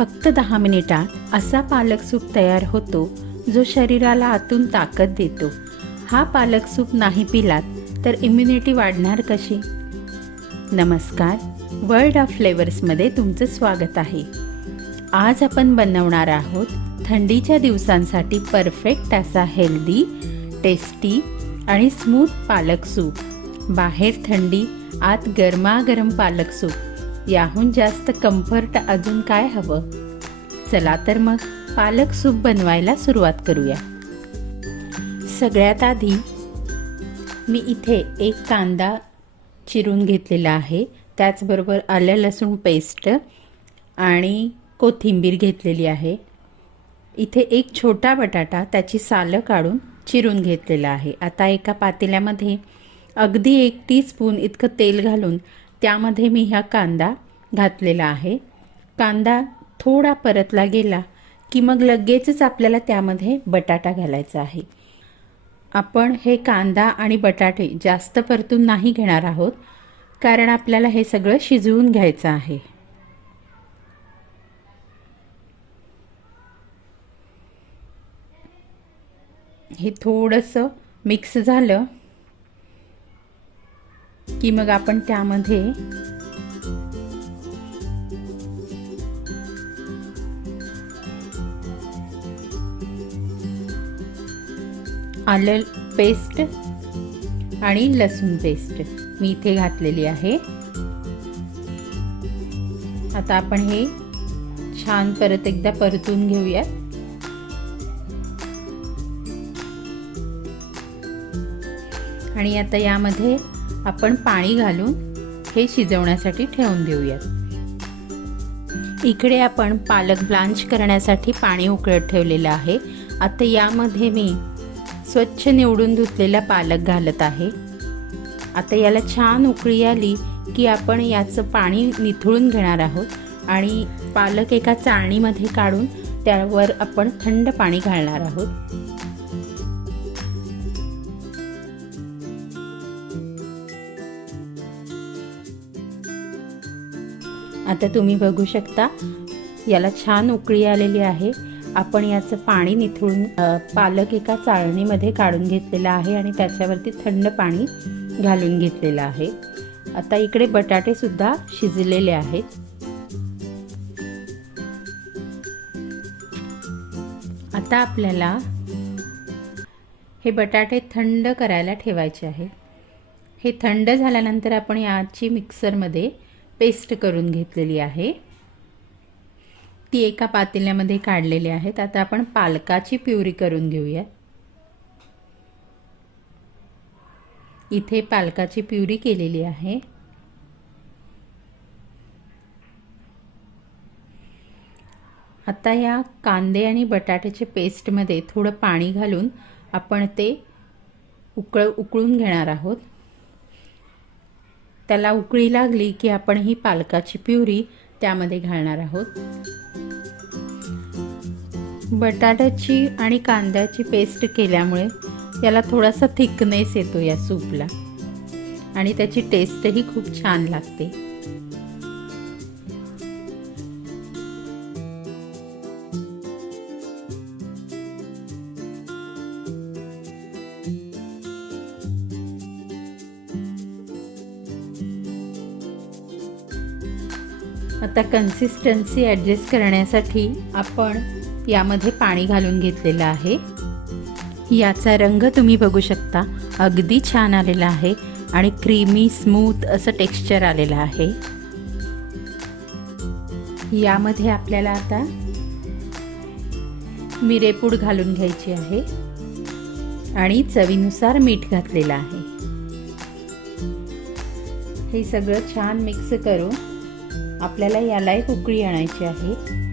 फक्त दहा मिनिटात असा पालक सूप तयार होतो जो शरीराला आतून ताकद देतो. हा पालक सूप नाही पिलात तर इम्युनिटी वाढणार कशी? नमस्कार वर्ल्ड ऑफ फ्लेवर्समध्ये तुमचं स्वागत आहे. आज आपण बनवणार आहोत थंडीच्या दिवसांसाठी परफेक्ट असा हेल्दी टेस्टी आणि स्मूथ पालक सूप. बाहेर थंडी आत गरमागरम पालक सूप. याहून जास्त कम्फर्ट अजून काय हवं? चला तर मग पालक सूप बनवायला सुरुवात करूया. सगळ्यात आधी मी इथे एक कांदा चिरून घेतलेला आहे. त्याचबरोबर आलं लसूण पेस्ट आणि कोथिंबीर घेतलेली आहे. इथे एक छोटा बटाटा त्याची सालं काढून चिरून घेतलेला आहे. आता एका पातेल्यामध्ये अगदी एक टीस्पून इतकं तेल घालून त्यामध्ये मी ह्या कांदा घातलेला आहे. कांदा थोडा परतला गेला की मग लगेचच आपल्याला त्यामध्ये बटाटा घालायचा आहे. आपण हे कांदा आणि बटाटे जास्त परतून नाही घेणार आहोत कारण आपल्याला हे सगळं शिजवून घ्यायचं आहे. हे थोडंसं मिक्स झालं की मग आपण त्यामध्ये आलं पेस्ट आणि लसूण पेस्ट. मी इथे घातलेली आहे. आता आपण हे छान परत एकदा परतून घेऊयात. आणि आता यामध्ये आपण पाणी घालून हे शिजवण्यासाठी ठेवून देऊयात. इकडे आपण पालक ब्लांच करण्यासाठी पाणी उकळत ठेवलेलं आहे. आता यामध्ये मी स्वच्छ निवडून धुतलेला पालक घालत आहे. आता याला छान उकळी आली की आपण याचं पाणी निथळून घेणार आहोत आणि पालक एका चाळणीमध्ये काढून त्यावर आपण थंड पाणी घालणार आहोत. आता तुम्ही बघू शकता याला छान उकळी आलेली आहे. आपण याचं पाणी निथळून पालक एका चाळणीमध्ये काढून घेतलेलं आहे आणि त्याच्यावरती थंड पाणी घालून घेतलेलं आहे. आता इकडे बटाटे सुद्धा शिजलेले आहेत. आता आपल्याला हे बटाटे थंड करायला ठेवायचे आहे. हे थंड झाल्यानंतर आपण याची मिक्सरमध्ये पेस्ट करून घेतलेली आहे. ती एका पातेल्यामध्ये काढलेली आहेत. आता आपण पालकाची प्युरी करून घेऊया. इथे पालकाची प्युरी केलेली आहे. आता या कांदे आणि बटाट्याच्या पेस्टमध्ये थोडं पाणी घालून आपण ते उकळ उकळून घेणार आहोत. त्याला उकळी लागली की आपण ही पालकाची प्युरी त्यामध्ये घालणार आहोत. बटाट्याची आणि कांद्याची पेस्ट केल्यामुळे याला थोडासा थिकनेस येतो या सूपला आणि त्याची टेस्टही खूप छान लागते. आता कन्सिस्टन्सी ॲडजस्ट करण्यासाठी आपण यामध्ये पाणी घालून घेतलेलं आहे. याचा रंग तुम्ही बघू शकता. अगदी छान आलेला आहे आणि क्रीमी स्मूथ असं टेक्स्चर आलेलं आहे. यामध्ये आपल्याला आता मिरेपूड घालून घ्यायची आहे आणि चवीनुसार मीठ घातलेलं आहे. हे सगळं छान मिक्स करून आपल्याला याला एक उकळी आणायची आहे.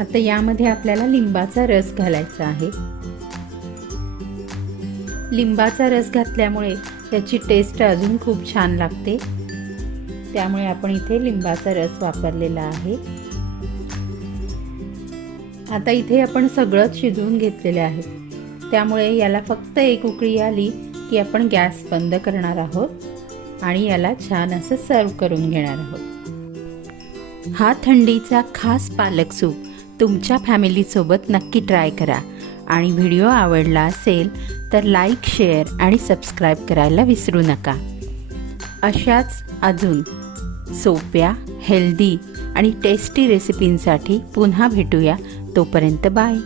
आता यामध्ये आपल्याला लिंबाचा रस घालायचा आहे. लिंबाचा रस घातल्यामुळे त्याची टेस्ट अजून खूप छान लागते. त्यामुळे आपण इथे लिंबाचा रस वापरलेला आहे. आता इथे आपण सगळंच शिजवून घेतलेले आहे. त्यामुळे याला फक्त एक उकळी आली की आपण गॅस बंद करणार आहोत आणि याला छान असं सर्व करून घेणार आहोत. हा थंडीचा खास पालक सूप तुमच्या फॅमिलीसोबत नक्की ट्राय करा. आणि व्हिडिओ आवडला असेल तर लाईक शेअर आणि सबस्क्राईब करायला विसरू नका. अशाच अजून सोप्या हेल्दी आणि टेस्टी रेसिपींसाठी पुन्हा भेटूया. तोपर्यंत बाय